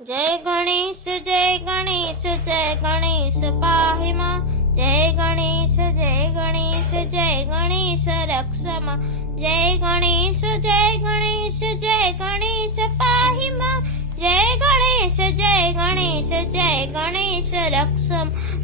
जय गणेश जय गणेश जय गणेश पाहि मां। जय गणेश जय गणेश जय गणेश रक्ष मां। जय गणेश जय गणेश जय गणेश पाहि मां। जय गणेश जय गणेश जय गणेश रक्ष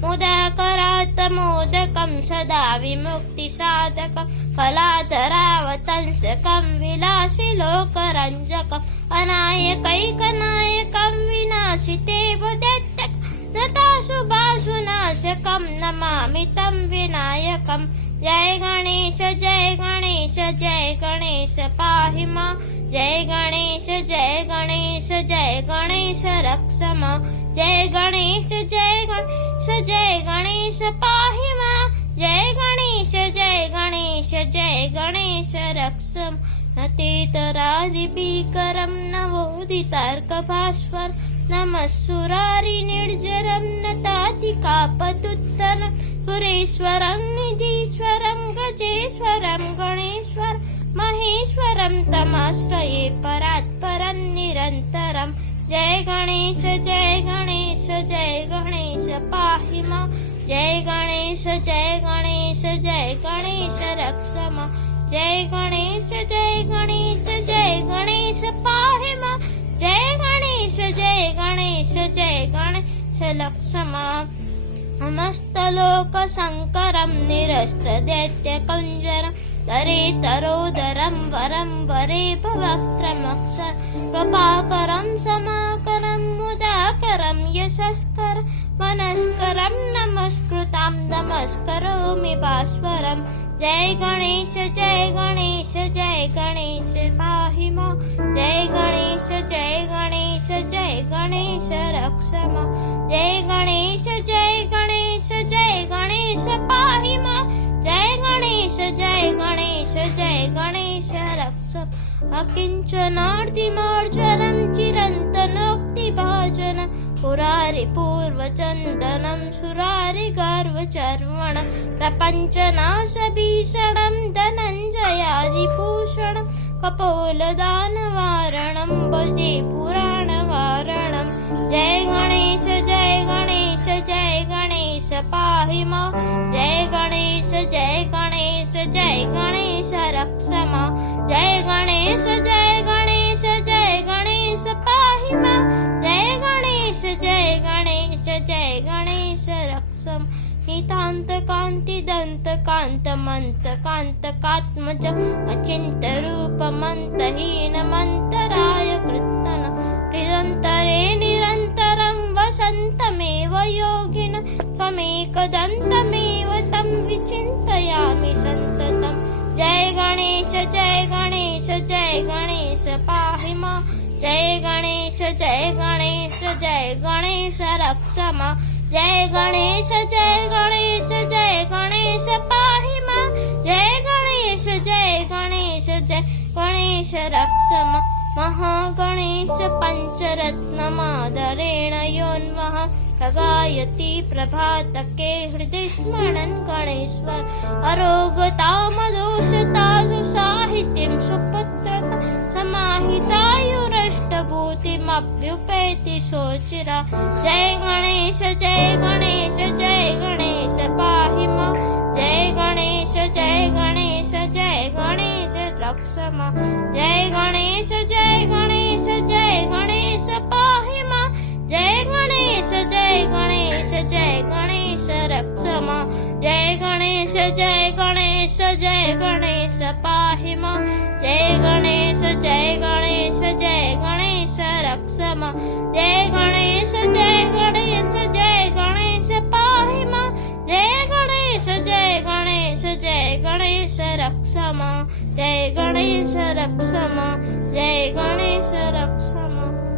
मुदाकरात् मोदकं सदा विमुक्तिसाधकं कलाधरावतंसकं विलासिलोकरञ्जकम् अनायकैकनायकं विनाशितेव दैत्यकं नताशुभाशुनाशकं नमामि तं विनायकम्। जय गणेश जय गणेश जय गणेश पाहि मां। जय गणेश जय गणेश जय गणेश रक्ष मां। जय गणेश जय गणेश जय गणेश पाहि मां। जय गणेश जय गणेश जय गणेश रक्ष नतीतरादिभीकरं नवोदितार्कभास्वर नमस्सुरारिनिर्जरं नतातिकापदुत्तनं सुरेश्वरं निधीश्वरं गजेश्वरं गणेश्वर महेश्वरं तमाश्रये परात्परं निरन्तरम्। जय गणेश जय गणेश जय गणेश पाहि मां। जय गणेश जय गणेश जय गणेश रक्ष मां। जय गणेश जय गणेश जय गणेश पाहि मां। जय गणेश जय गणेश जय गणेश रक्ष मां। समस्तलोकशङ्करं निरस्तदैत्यकञ्जरं दरेतरोदरं वरं वरे भवक्त्रमक्षर कृपाकरं समाकरं मुदाकरं यशस्कर मनस्करं नमस्कृतां नमस्करोमि भास्वरम्। जय गणेश जय गणेश जय गणेश पाहि मां। जय गणेश जय गणेश जय गणेश रक्ष मां। जय गणेश जय गणेश जय गणेश पाहि मां। जय गणेश जय गणेश जय गणेश रक्ष अकिञ्चनार्तिमार्जनं चिरन्तनोक्तिभाजनं पुरारिपूर्वचन्दनं सुरारिगर्वचर्वणं प्रपञ्चनाशभीषणं धनञ्जयादिभूषणं कपोलदानवारणं भजे पुराणवारणं। जय गणेश जय गणेश जय गणेश पाहि मां। जय गणेश जय गणेश जय गणेश रक्ष मां। जय गणेश जय गणेश जय गणेश पाहि मां। जय गणेश जय गणेश जय गणेश रक्ष नितान्तकान्तिदन्तकान्तमन्तकान्तकात्मज अचिन्त्यरूपमन्तहीनमन्तराय कृत्तन हृदन्तरे निरन्तरं वसन्तमेव योगिन त्वमेकदन्तमेव तं विचिन्तयामि सन्ततम्। जय गणेश जय गणेश जय गणेश पाहि मां। जय गणेश जय गणेश जय गणेश रक्ष मां। जय गणेश जय गणेश जय गणेश पाहि मां। जय गणेश जय गणेश जय गणेश रक्ष मां। महागणेश पञ्चरत्नमादरेण योन्वः प्रगायति प्रभातके हृदि स्मरन् गणेश्वर अरोगतामदोषतासु साहित्यं सुपुत्रता समाहितायुरष्टभूतिमभ्युपेति शोचिरा। जय गणेश जय गणेश जय गणेश पाहि मां। जय गणेश जय गणेश जय गणेश रक्ष मां। जय गणेश जय गणेश जय गणेश पाहि मां। जय गणेश जय गणेश जय गणेश रक्ष मां। जय गणेश जय गणेश जय गणेश पाहि मां। जय गणेश जय गणेश जय गणेश रक्ष मां। जय गणेश जय गणेश जय गणेश पाहि मां। जय गणेश जय गणेश जय गणेश रक्ष मां। जय गणेश रक्ष मां। जय गणेश रक्ष मां।